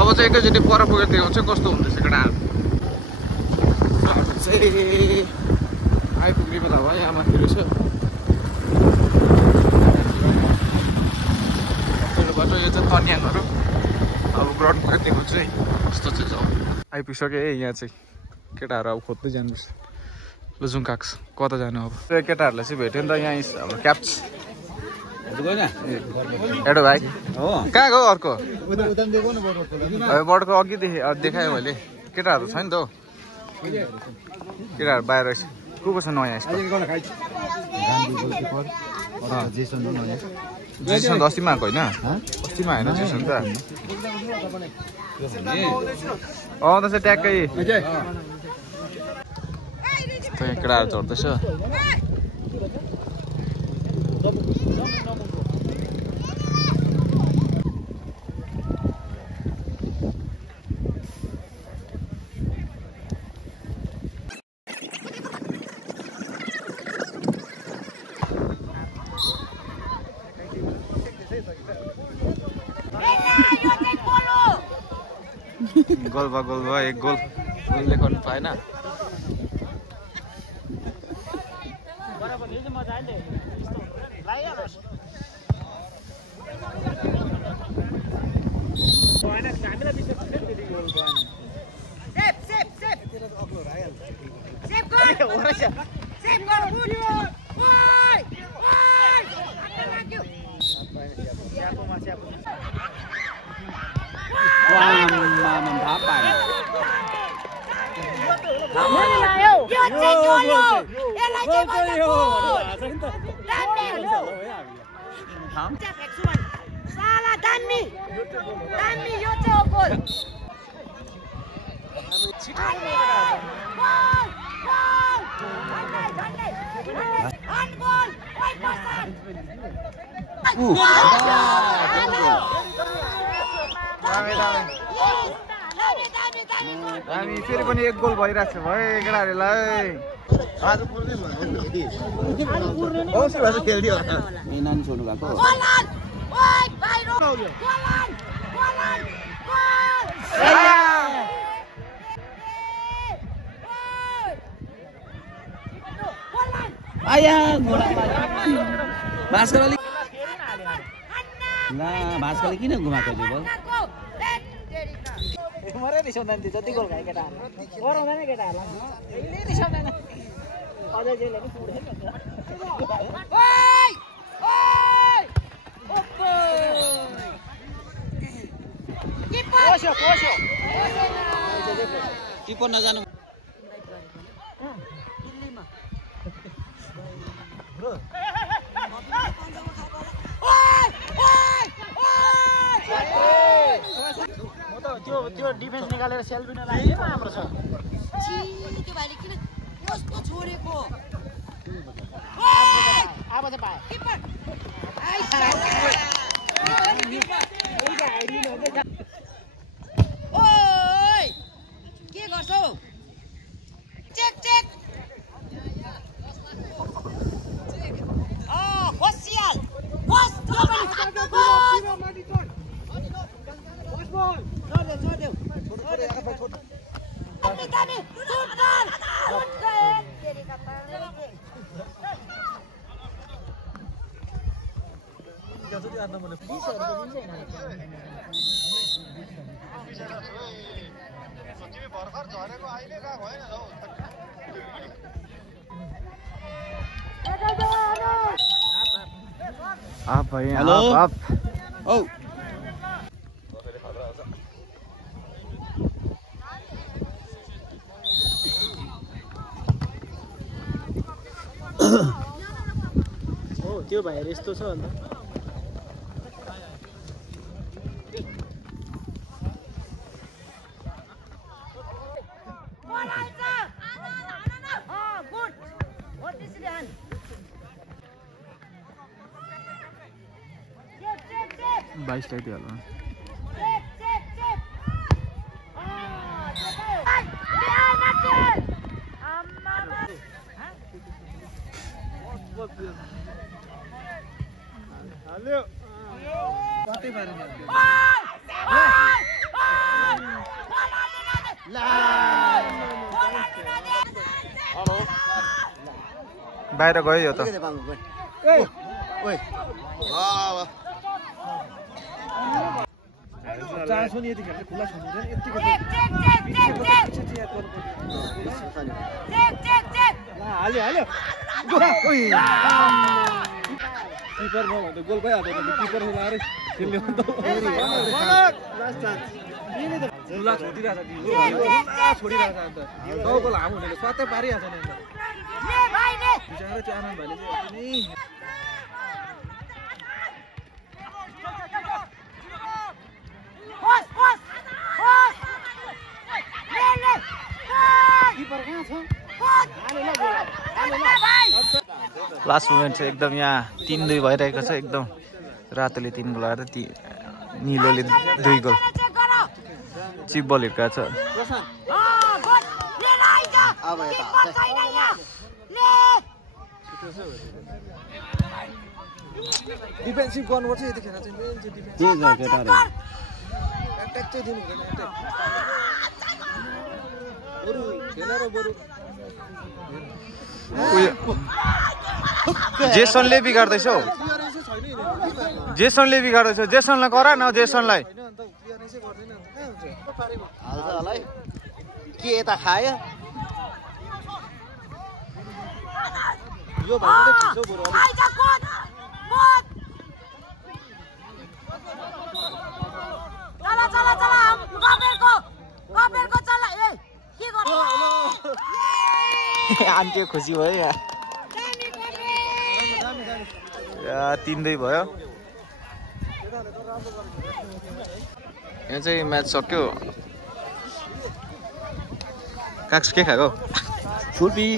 अब चाहिँ एकैचोटि पर पुगेर देखाउँछ कस्तो हुँदैछ केटाहरू चाहिँ आइपुग्ने बेला भयो यहाँ माथि रहेछ बाटो यो चाहिँ तन्यानहरू अब ग्राउन्ड पुगेर देखाउँछु है कस्तो चाहिँ आइपुगिसक्यो है यहाँ चाहिँ केटाहरू अब खोज्दै जानुपर्छ ल जुम काक्स कता जानु अब केटाहरूलाई चाहिँ भेट्यो नि त यहाँ हाम्रो क्याप्स एडो भाइ कहाँ गयो अर्को बडको अघि देखायो मैले केटाहरू छ नि त हौ केटाहरू बाहिर रहेछ को छ नयाँ जेसन त अस्तिमा आएको होइन अस्तिमा होइन जेसन त त चाहिँ ट्याक्कै केटाहरू चढ्दैछ गोल भयो एक गोल लेखाउनु पाएन Salah Danmi yo चाहिँ गोल हामी फेरि पनि एक गोल भइरहेको छ भाइ केटाहरूलाई आज पुर्ने खेल्दियो नानी छोड्नु भएको भास्करले किन घुमाएको थियो बल मरै रिसाउँदैन त्यो जति गोल खायो केटाहरू गराउँदैन केटाहरूलाई कहिले रिसाउँदैन अझै जेले पनि पुग्दैन किपर नजानु त्यो डिफेन्स निकालेर सेल्फी नलागे राम्रो छ त्यो भाइले किन कस्तो छोडेको अब चाहिँ पाए ओइ के गर्छौ चेक चेक होसियाल होस आप भाई हेलो आप ओ त्यो भाइहरु यस्तो छ अन्त बाइस लगाइदियो होला बाहिर गयो यो त चासो नि यति खेल्छ खुला छोड्नु हुँदैन यतिको हाल्यो हाल्यो किपर नभन्दा गोल भइहाल्छ किपर लाएर खेल्ने हो त खुला छोडिरहेछ छोडिरहेछ अन्त टाउको लामो हुनेले स्वातै पारिहाल्छ नि बिचारा त्यो आनन्द भाइले चाहिँ लास्ट मोमेन्ट छ एकदम यहाँ 3-2 भइरहेको छ एकदम रातोले 3 गोल आएर निलोले 2 गोल चिप बल हिर्का छ डिफेन्सिभ गर्नुपर्छ यतिखेर चाहिँ मेन चाहिँ डिफेन्स एट्याक चाहिँ दिनु हुँदैन एट्याक बरु खेलेर बरु जेसनले बिगार्दैछ हौ जेसनले बिगार्दैछ जेसनलाई गर न जेसनलाई हाल्छ होला है के यता खायो यो भाइले खिच्यो बरु चला चला चला गबेरको चला ए के गर्नु आन्टी खुसी भयो यहाँ 3-2 भयो यहाँ चाहिँ म्याच सक्यो काक्स के खाएको छुर्पी